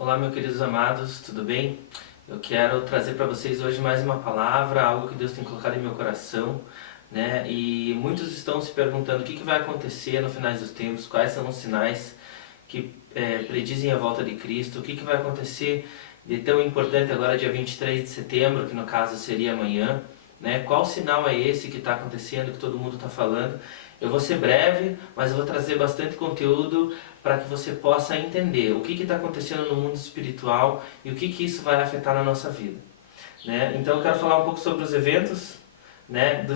Olá, meus queridos amados, tudo bem? Eu quero trazer para vocês hoje mais uma palavra, algo que Deus tem colocado em meu coração, né? E muitos estão se perguntando o que vai acontecer no final dos tempos, quais são os sinais que predizem a volta de Cristo, o que vai acontecer de tão importante agora dia 23 de setembro, que no caso seria amanhã, né? Qual sinal é esse que está acontecendo, que todo mundo está falando? Eu vou ser breve, mas eu vou trazer bastante conteúdo para que você possa entender o que está acontecendo no mundo espiritual e o que isso vai afetar na nossa vida, né? Então eu quero falar um pouco sobre os eventos, né,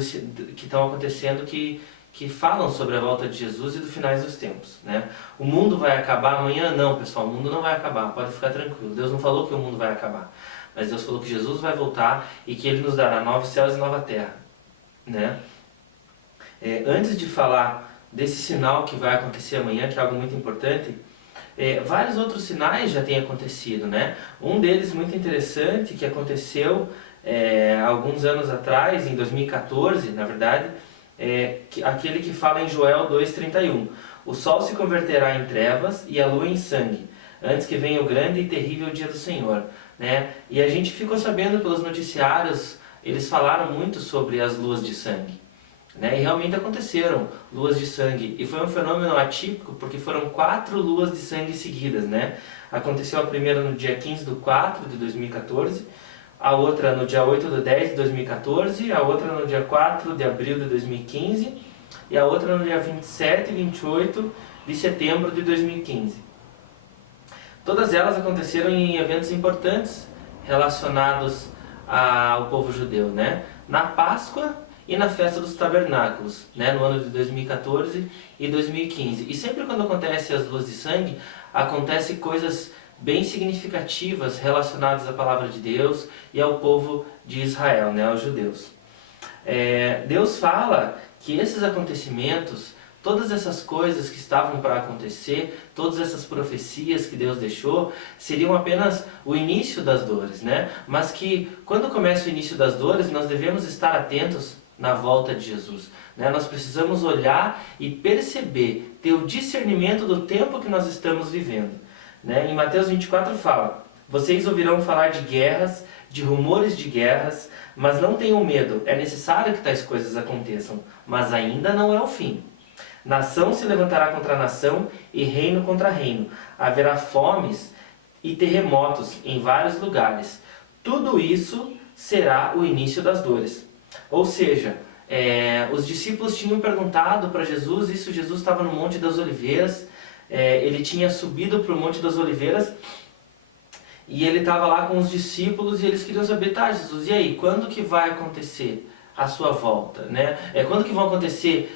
que estão acontecendo que falam sobre a volta de Jesus e do finais dos tempos, né? O mundo vai acabar amanhã? Não, pessoal, o mundo não vai acabar, pode ficar tranquilo. Deus não falou que o mundo vai acabar, mas Deus falou que Jesus vai voltar e que Ele nos dará novos céus e nova terra, né? Antes de falar desse sinal que vai acontecer amanhã, que é algo muito importante, vários outros sinais já têm acontecido, né? Um deles muito interessante, que aconteceu alguns anos atrás, em 2014, na verdade, aquele que fala em Joel 2,31. O sol se converterá em trevas e a lua em sangue, antes que venha o grande e terrível dia do Senhor, né? E a gente ficou sabendo pelos noticiários, eles falaram muito sobre as luas de sangue, né? E realmente aconteceram luas de sangue, e foi um fenômeno atípico porque foram 4 luas de sangue seguidas, né? Aconteceu a primeira no dia 15/4 de 2014, a outra no dia 8/10 de 2014, a outra no dia 4 de abril de 2015 e a outra no dia 27 e 28 de setembro de 2015. Todas elas aconteceram em eventos importantes relacionados ao povo judeu, né? Na Páscoa e na festa dos tabernáculos, né, no ano de 2014 e 2015. E sempre quando acontecem as luas de sangue, acontecem coisas bem significativas relacionadas à palavra de Deus e ao povo de Israel, né, aos judeus. Deus fala que esses acontecimentos, todas essas coisas que estavam para acontecer, todas essas profecias que Deus deixou, seriam apenas o início das dores, né? Mas que quando começa o início das dores, nós devemos estar atentos na volta de Jesus, né? Nós precisamos olhar e perceber, ter o discernimento do tempo que nós estamos vivendo, né? Em Mateus 24 fala: vocês ouvirão falar de guerras, de rumores de guerras, mas não tenham medo, é necessário que tais coisas aconteçam, mas ainda não é o fim. Nação se levantará contra nação e reino contra reino. Haverá fomes e terremotos em vários lugares. Tudo isso será o início das dores. Ou seja, os discípulos tinham perguntado para Jesus, isso Jesus estava no Monte das Oliveiras, ele tinha subido para o Monte das Oliveiras e ele estava lá com os discípulos e eles queriam saber, tá, Jesus, e aí, quando que vai acontecer a sua volta, né? Quando que vão acontecer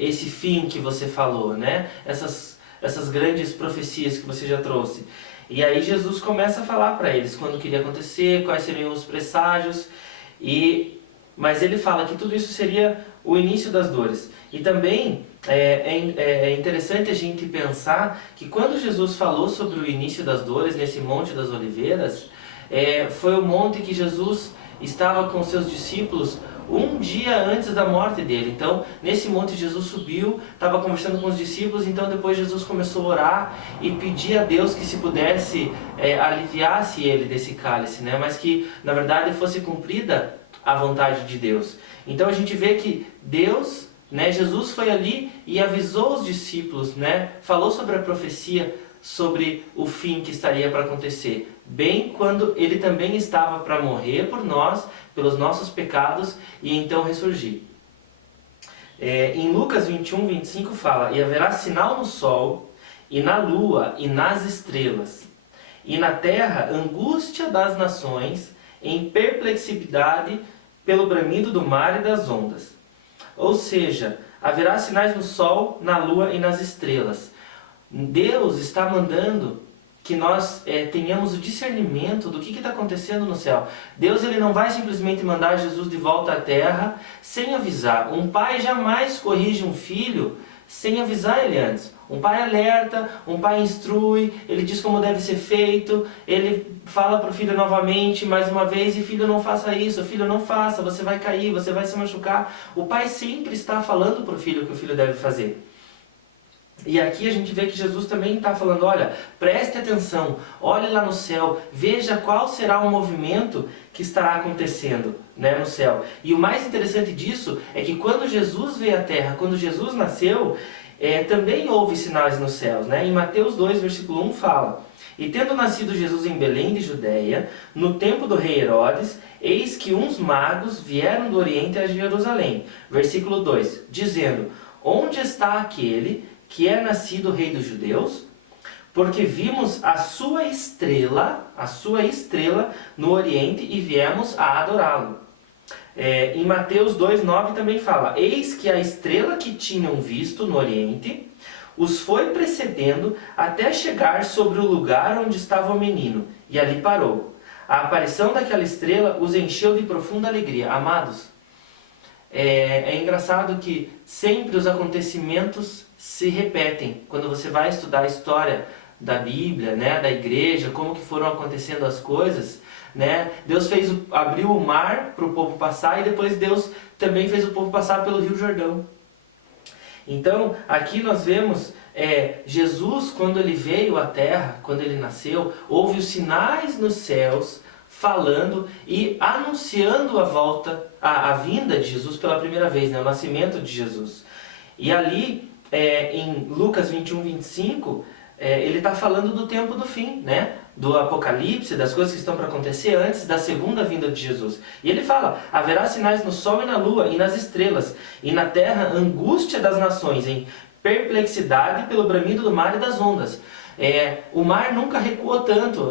esse fim que você falou, né? Essas grandes profecias que você já trouxe. E aí Jesus começa a falar para eles quando queria acontecer, quais seriam os presságios, mas ele fala que tudo isso seria o início das dores. E também é interessante a gente pensar que quando Jesus falou sobre o início das dores nesse Monte das Oliveiras, foi o monte que Jesus estava com seus discípulos um dia antes da morte dele. Então, nesse monte Jesus subiu, estava conversando com os discípulos, então depois Jesus começou a orar e pedir a Deus que se pudesse aliviasse ele desse cálice, né? Mas que, na verdade, fosse cumprida a vontade de Deus. Então a gente vê que Deus, né, Jesus foi ali e avisou os discípulos, né? Falou sobre a profecia, sobre o fim que estaria para acontecer, bem quando ele também estava para morrer por nós, pelos nossos pecados, e então ressurgir. Em Lucas 21:25 fala: e haverá sinal no sol, e na lua, e nas estrelas, e na terra angústia das nações, em perplexidade pelo bramido do mar e das ondas. Ou seja, haverá sinais no sol, na lua e nas estrelas. Deus está mandando que nós tenhamos o discernimento do que está acontecendo no céu. Deus ele não vai simplesmente mandar Jesus de volta à terra sem avisar. Um pai jamais corrige um filho sem avisar ele antes. Um pai alerta, um pai instrui, ele diz como deve ser feito, ele fala para o filho novamente, mais uma vez, e filho, não faça isso, filho, não faça, você vai cair, você vai se machucar. O pai sempre está falando para o filho o que o filho deve fazer. E aqui a gente vê que Jesus também está falando, olha, preste atenção, olhe lá no céu, veja qual será o movimento que estará acontecendo, né, no céu. E o mais interessante disso é que quando Jesus veio à Terra, quando Jesus nasceu, também houve sinais nos céus, né? Em Mateus 2, versículo 1 fala: E tendo nascido Jesus em Belém de Judeia, no tempo do rei Herodes, eis que uns magos vieram do Oriente a Jerusalém. Versículo 2, dizendo: Onde está aquele que é nascido rei dos judeus? Porque vimos a sua estrela no Oriente e viemos a adorá-lo. Em Mateus 2,9 também fala: Eis que a estrela que tinham visto no Oriente os foi precedendo até chegar sobre o lugar onde estava o menino, e ali parou. A aparição daquela estrela os encheu de profunda alegria. Amados, é engraçado que sempre os acontecimentos se repetem. Quando você vai estudar a história da Bíblia, né, da igreja, como que foram acontecendo as coisas, né? Deus abriu o mar para o povo passar e depois Deus também fez o povo passar pelo Rio Jordão. Então, aqui nós vemos Jesus, quando ele veio à Terra, quando ele nasceu, houve os sinais nos céus falando e anunciando a vinda de Jesus pela primeira vez, né? O nascimento de Jesus. E ali, em Lucas 21, 25, ele está falando do tempo do fim, né? Do Apocalipse, das coisas que estão para acontecer antes da segunda vinda de Jesus. E ele fala: haverá sinais no sol e na lua e nas estrelas, e na terra angústia das nações, em perplexidade pelo bramido do mar e das ondas. O mar nunca recuou tanto.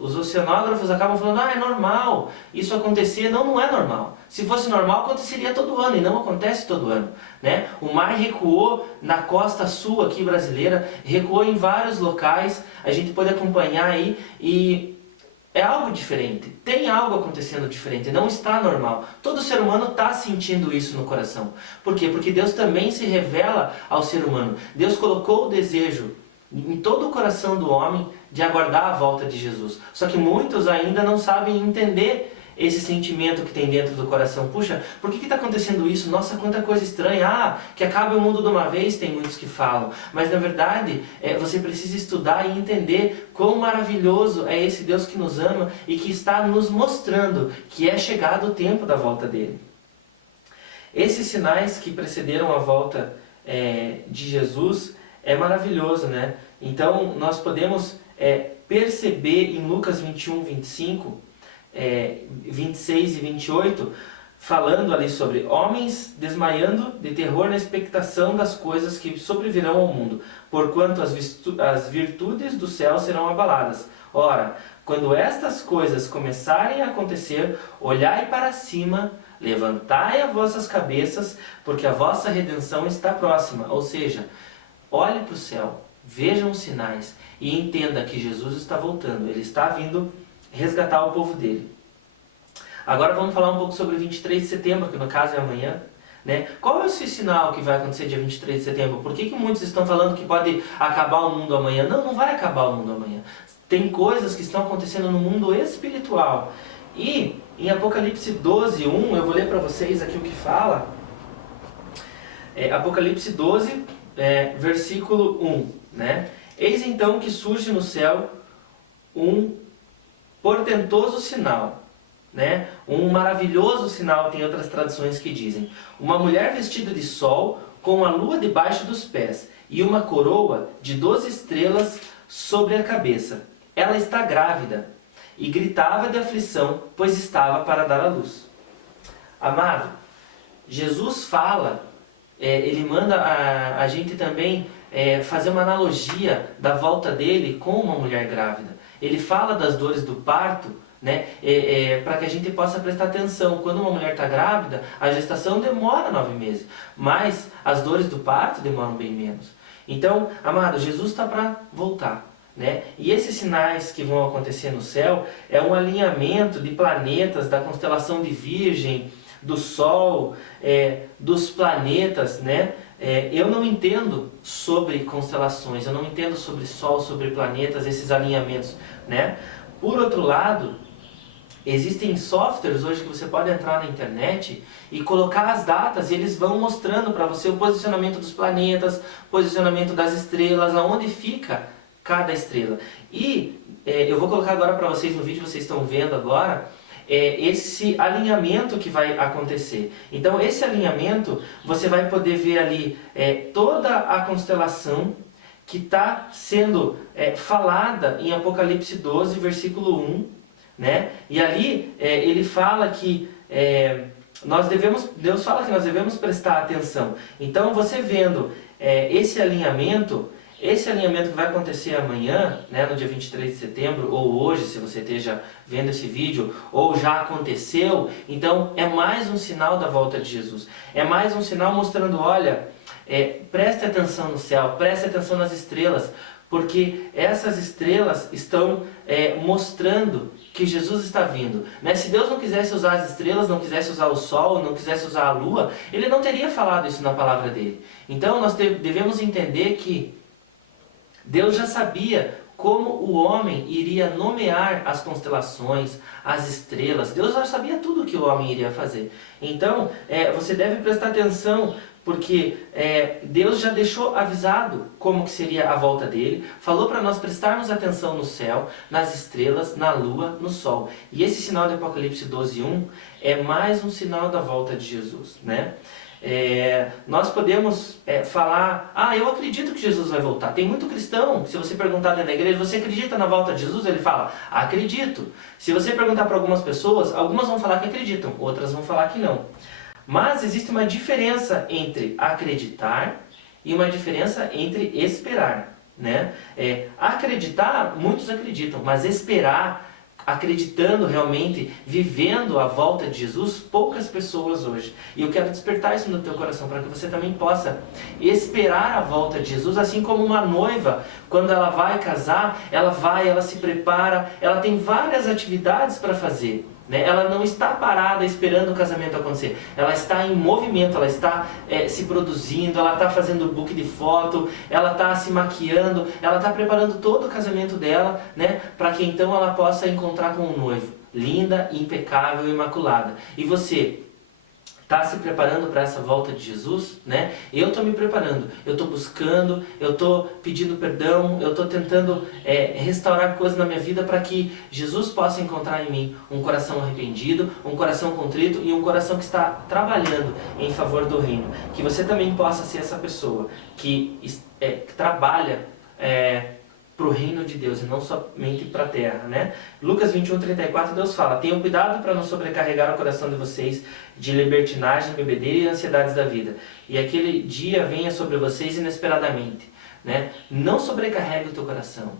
Os oceanógrafos acabam falando: é normal isso acontecer. Não, não é normal. Se fosse normal, aconteceria todo ano, e não acontece todo ano, né? O mar recuou na costa sul aqui brasileira, recuou em vários locais, a gente pode acompanhar aí, e é algo diferente, tem algo acontecendo diferente, não está normal. Todo ser humano está sentindo isso no coração. Por quê? Porque Deus também se revela ao ser humano. Deus colocou o desejo em todo o coração do homem de aguardar a volta de Jesus. Só que muitos ainda não sabem entender esse sentimento que tem dentro do coração. Puxa, por que está acontecendo isso? Nossa, quanta coisa estranha. Que acabe o mundo de uma vez, tem muitos que falam. Mas na verdade, você precisa estudar e entender quão maravilhoso é esse Deus que nos ama e que está nos mostrando que é chegado o tempo da volta dele. Esses sinais que precederam a volta de Jesus é maravilhoso, né? Então nós podemos perceber em Lucas 21, 25, 26 e 28, falando ali sobre homens desmaiando de terror na expectação das coisas que sobrevirão ao mundo, porquanto as virtudes do céu serão abaladas. Ora, quando estas coisas começarem a acontecer, olhai para cima, levantai as vossas cabeças, porque a vossa redenção está próxima. Ou seja, olhe para o céu, vejam os sinais e entenda que Jesus está voltando. Ele está vindo resgatar o povo dele. Agora vamos falar um pouco sobre 23 de setembro, que no caso é amanhã, né? Qual é esse sinal que vai acontecer dia 23 de setembro? Por que muitos estão falando que pode acabar o mundo amanhã? Não, não vai acabar o mundo amanhã. Tem coisas que estão acontecendo no mundo espiritual. E em Apocalipse 12, 1, eu vou ler para vocês aqui o que fala. Apocalipse 12, versículo 1, né? Eis então que surge no céu um portentoso sinal, né? Um maravilhoso sinal, tem outras traduções que dizem: uma mulher vestida de sol, com a lua debaixo dos pés, e uma coroa de 12 estrelas sobre a cabeça. Ela está grávida, e gritava de aflição, pois estava para dar à luz. Amado, Jesus fala, ele manda a gente também fazer uma analogia da volta dele com uma mulher grávida. Ele fala das dores do parto, né? Para que a gente possa prestar atenção. Quando uma mulher está grávida, a gestação demora 9 meses, mas as dores do parto demoram bem menos. Então, amado, Jesus está para voltar, né? E esses sinais que vão acontecer no céu é um alinhamento de planetas, da constelação de Virgem, do Sol, dos planetas, né? Eu não entendo sobre constelações, eu não entendo sobre Sol, sobre planetas, esses alinhamentos, né? Por outro lado, Existem softwares hoje que você pode entrar na internet e colocar as datas e eles vão mostrando para você o posicionamento dos planetas, posicionamento das estrelas, aonde fica cada estrela. E eu vou colocar agora para vocês no vídeo, vocês estão vendo agora, esse alinhamento que vai acontecer. Então esse alinhamento, você vai poder ver ali toda a constelação que está sendo falada em Apocalipse 12, versículo 1, né? E ali ele fala que Deus fala que nós devemos prestar atenção. Então você vendo esse alinhamento que vai acontecer amanhã, né, no dia 23 de setembro, ou hoje, se você esteja vendo esse vídeo, ou já aconteceu, então é mais um sinal da volta de Jesus. É mais um sinal mostrando, olha, preste atenção no céu, preste atenção nas estrelas, porque essas estrelas estão mostrando que Jesus está vindo, né? Se Deus não quisesse usar as estrelas, não quisesse usar o sol, não quisesse usar a lua, Ele não teria falado isso na palavra dele. Então nós devemos entender que Deus já sabia como o homem iria nomear as constelações, as estrelas. Deus já sabia tudo o que o homem iria fazer. Então você deve prestar atenção, porque Deus já deixou avisado como que seria a volta dele, falou para nós prestarmos atenção no céu, nas estrelas, na lua, no sol. E esse sinal de Apocalipse 12:1 é mais um sinal da volta de Jesus, né? Nós podemos falar, eu acredito que Jesus vai voltar. Tem muito cristão, se você perguntar dentro da igreja, você acredita na volta de Jesus? Ele fala, acredito. Se você perguntar para algumas pessoas, algumas vão falar que acreditam, outras vão falar que não. Mas existe uma diferença entre acreditar e uma diferença entre esperar, né? Acreditar, muitos acreditam, mas esperar, acreditando realmente, vivendo a volta de Jesus, poucas pessoas hoje. E eu quero despertar isso no teu coração, para que você também possa esperar a volta de Jesus, assim como uma noiva, quando ela vai casar, ela se prepara, ela tem várias atividades para fazer. Ela não está parada esperando o casamento acontecer, ela está em movimento, ela está se produzindo, ela está fazendo book de foto, ela está se maquiando, ela está preparando todo o casamento dela, né, para que então ela possa encontrar com o noivo, linda, impecável, imaculada. E você está se preparando para essa volta de Jesus, né? Eu estou me preparando, eu estou buscando, eu estou pedindo perdão, eu estou tentando restaurar coisas na minha vida para que Jesus possa encontrar em mim um coração arrependido, um coração contrito e um coração que está trabalhando em favor do reino. Que você também possa ser essa pessoa que trabalha para o reino de Deus e não somente para a terra, né? Lucas 21:34, Deus fala, tenham cuidado para não sobrecarregar o coração de vocês de libertinagem, bebedeira e ansiedades da vida. E aquele dia venha sobre vocês inesperadamente, né? Não sobrecarregue o teu coração.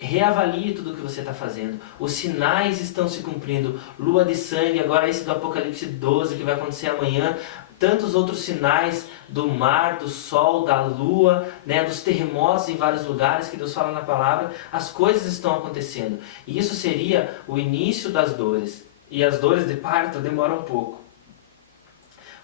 Reavalie tudo o que você está fazendo. Os sinais estão se cumprindo. Lua de sangue, agora esse do Apocalipse 12 que vai acontecer amanhã. Tantos outros sinais do mar, do sol, da lua, né, dos terremotos em vários lugares que Deus fala na palavra. As coisas estão acontecendo. E isso seria o início das dores. E as dores de parto demoram um pouco.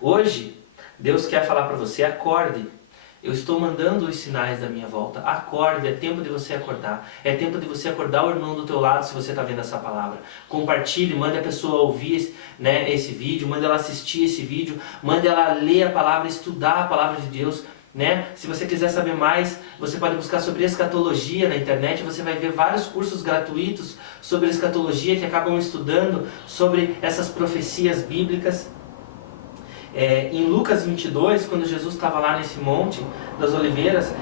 Hoje, Deus quer falar para você, acorde. Eu estou mandando os sinais da minha volta. Acorde, é tempo de você acordar. É tempo de você acordar o irmão do teu lado se você está vendo essa palavra. Compartilhe, mande a pessoa ouvir, né, esse vídeo, mande ela assistir esse vídeo, mande ela ler a palavra, estudar a palavra de Deus. Né? Se você quiser saber mais, você pode buscar sobre escatologia na internet. Você vai ver vários cursos gratuitos sobre escatologia que acabam estudando sobre essas profecias bíblicas. Em Lucas 22, quando Jesus estava lá nesse monte das oliveiras,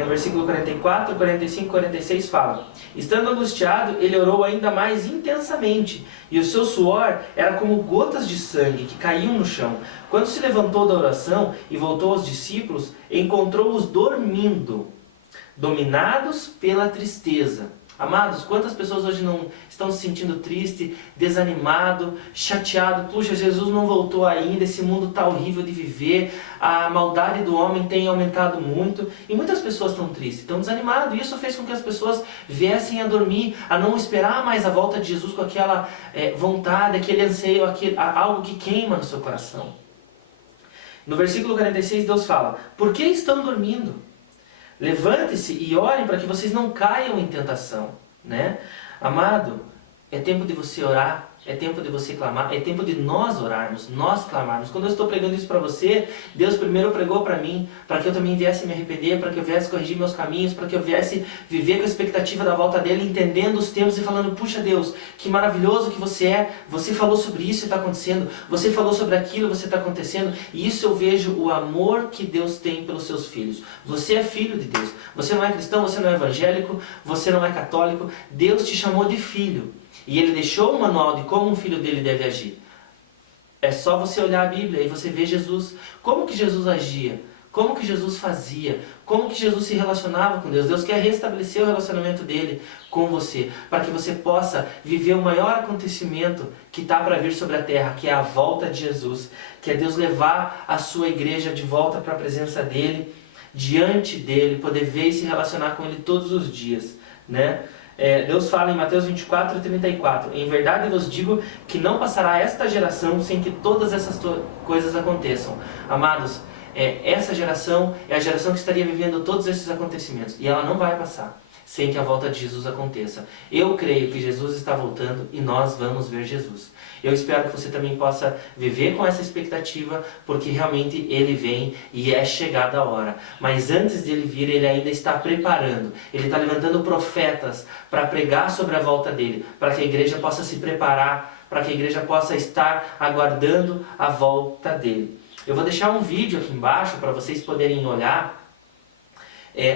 no versículo 44, 45 e 46 fala: estando angustiado, ele orou ainda mais intensamente, e o seu suor era como gotas de sangue que caíam no chão. Quando se levantou da oração e voltou aos discípulos, encontrou-os dormindo, dominados pela tristeza. Amados, quantas pessoas hoje não estão se sentindo triste, desanimado, chateado? Puxa, Jesus não voltou ainda, esse mundo está horrível de viver, a maldade do homem tem aumentado muito, e muitas pessoas estão tristes, estão desanimadas, e isso fez com que as pessoas viessem a dormir, a não esperar mais a volta de Jesus com aquela vontade, aquele anseio, algo que queima no seu coração. No versículo 46 Deus fala: por que estão dormindo? Levante-se e orem para que vocês não caiam em tentação, né? Amado, é tempo de você orar, é tempo de você clamar, é tempo de nós orarmos, nós clamarmos. Quando eu estou pregando isso para você, Deus primeiro pregou para mim, para que eu também viesse me arrepender, para que eu viesse corrigir meus caminhos, para que eu viesse viver com a expectativa da volta dele, entendendo os tempos e falando, puxa Deus, que maravilhoso que você é, você falou sobre isso e está acontecendo, você falou sobre aquilo, você está acontecendo, e isso eu vejo o amor que Deus tem pelos seus filhos. Você é filho de Deus, você não é cristão, você não é evangélico, você não é católico, Deus te chamou de filho. E Ele deixou um manual de como um filho dele deve agir. É só você olhar a Bíblia e você vê Jesus. Como que Jesus agia? Como que Jesus fazia? Como que Jesus se relacionava com Deus? Deus quer restabelecer o relacionamento dele com você, para que você possa viver o maior acontecimento que está para vir sobre a terra, que é a volta de Jesus, que é Deus levar a sua igreja de volta para a presença dele, diante dele, poder ver e se relacionar com ele todos os dias, né? Deus fala em Mateus 24:34, em verdade vos digo que não passará esta geração sem que todas essas coisas aconteçam. Amados, essa geração é a geração que estaria vivendo todos esses acontecimentos, e ela não vai passar sem que a volta de Jesus aconteça. Eu creio que Jesus está voltando e nós vamos ver Jesus. Eu espero que você também possa viver com essa expectativa, porque realmente Ele vem e é chegada a hora. Mas antes dele vir, Ele ainda está preparando. Ele está levantando profetas para pregar sobre a volta dele, para que a igreja possa se preparar, para que a igreja possa estar aguardando a volta dele. Eu vou deixar um vídeo aqui embaixo para vocês poderem olhar.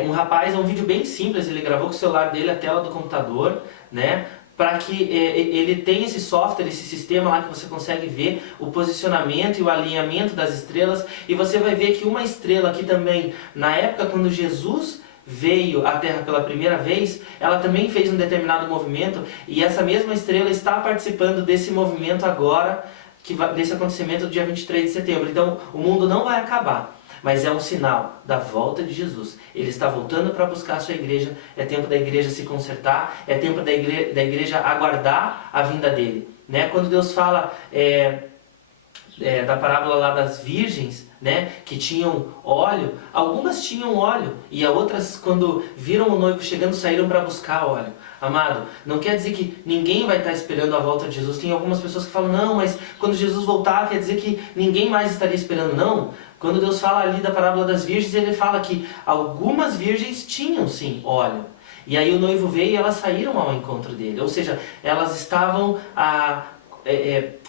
Um rapaz, é um vídeo bem simples, ele gravou com o celular dele a tela do computador, né? Para que ele tenha esse software, esse sistema lá que você consegue ver o posicionamento e o alinhamento das estrelas. E você vai ver que uma estrela aqui também, na época quando Jesus veio à Terra pela primeira vez, ela também fez um determinado movimento, e essa mesma estrela está participando desse movimento agora, desse acontecimento do dia 23 de setembro. Então o mundo não vai acabar, mas é um sinal da volta de Jesus. Ele está voltando para buscar a sua igreja, é tempo da igreja se consertar, é tempo da igreja aguardar a vinda dele, né? Quando Deus fala da parábola lá das virgens, né, que tinham óleo, algumas tinham óleo e as outras, quando viram o noivo chegando, saíram para buscar óleo. Amado, não quer dizer que ninguém vai estar esperando a volta de Jesus. Tem algumas pessoas que falam, não, mas quando Jesus voltar quer dizer que ninguém mais estaria esperando. Não, quando Deus fala ali da parábola das virgens, Ele fala que algumas virgens tinham sim óleo. E aí o noivo veio e elas saíram ao encontro dele. Ou seja, elas estavam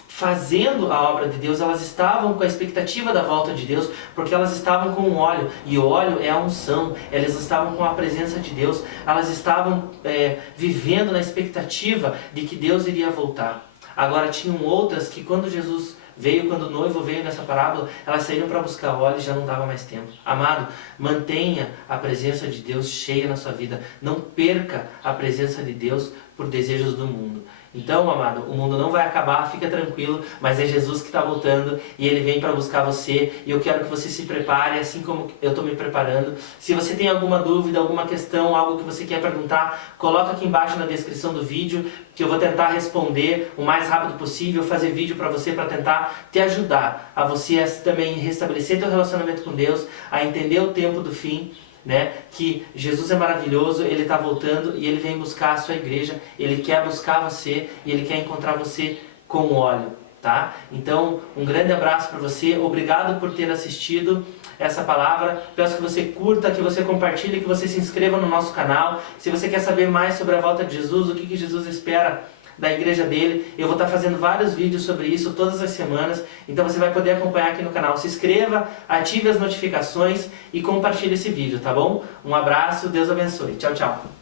fazendo a obra de Deus, elas estavam com a expectativa da volta de Deus, porque elas estavam com o óleo, e o óleo é a unção, elas estavam com a presença de Deus, elas estavam vivendo na expectativa de que Deus iria voltar. Agora tinham outras que quando Jesus veio, quando o noivo veio nessa parábola, elas saíram para buscar óleo e já não dava mais tempo. Amado, mantenha a presença de Deus cheia na sua vida, não perca a presença de Deus por desejos do mundo. Então, amado, o mundo não vai acabar, fica tranquilo, mas é Jesus que está voltando e Ele vem para buscar você, e eu quero que você se prepare, assim como eu estou me preparando. Se você tem alguma dúvida, alguma questão, algo que você quer perguntar, coloca aqui embaixo na descrição do vídeo, que eu vou tentar responder o mais rápido possível, fazer vídeo para você, para tentar te ajudar a você também restabelecer teu relacionamento com Deus, a entender o tempo do fim, né? Que Jesus é maravilhoso, Ele está voltando e Ele vem buscar a sua igreja, Ele quer buscar você e Ele quer encontrar você com óleo, tá? Então, um grande abraço para você, obrigado por ter assistido essa palavra, peço que você curta, que você compartilhe, que você se inscreva no nosso canal. Se você quer saber mais sobre a volta de Jesus, o que Jesus espera da igreja dele, eu vou estar fazendo vários vídeos sobre isso todas as semanas, então você vai poder acompanhar aqui no canal. Se inscreva, ative as notificações e compartilhe esse vídeo, tá bom? Um abraço, Deus abençoe. Tchau, tchau.